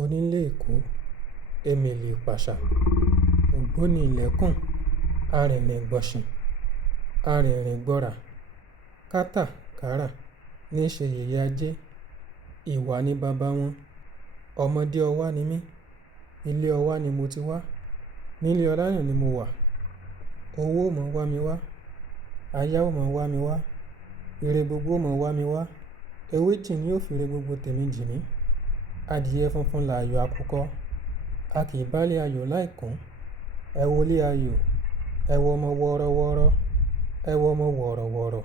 onílé Èkó, emèlè ìpàṣà, ògbóni ìlẹ́kùn, arìnrìn-gbọ̀nṣìn, arìnrìn-gbọrà, kátà-kárà ní í ṣe yèyé ajé, ìwà ní baba wọn. Ọmọdé ọwá ni mí, ilé ọwá ni mo ti wá, nílé ọlá náà ni mo wà. Owó ó mọ́ wá mi wá, aya ó mọ́ wá mi wá, ire gbogbo ó mọ́ wá mi wá. Ewé jìn ní ó fi ire gbogbo tèmi jì mí. Adìẹ funfun lààyò àkùkọ, a kì í bálé ayò láìkún. Ẹ wo ilé ayò, ẹ wo ọmọ wọ̀rọ̀wọ̀rọ̀, ẹ wo ọmọ wọ̀rọ̀wọ̀rọ̀.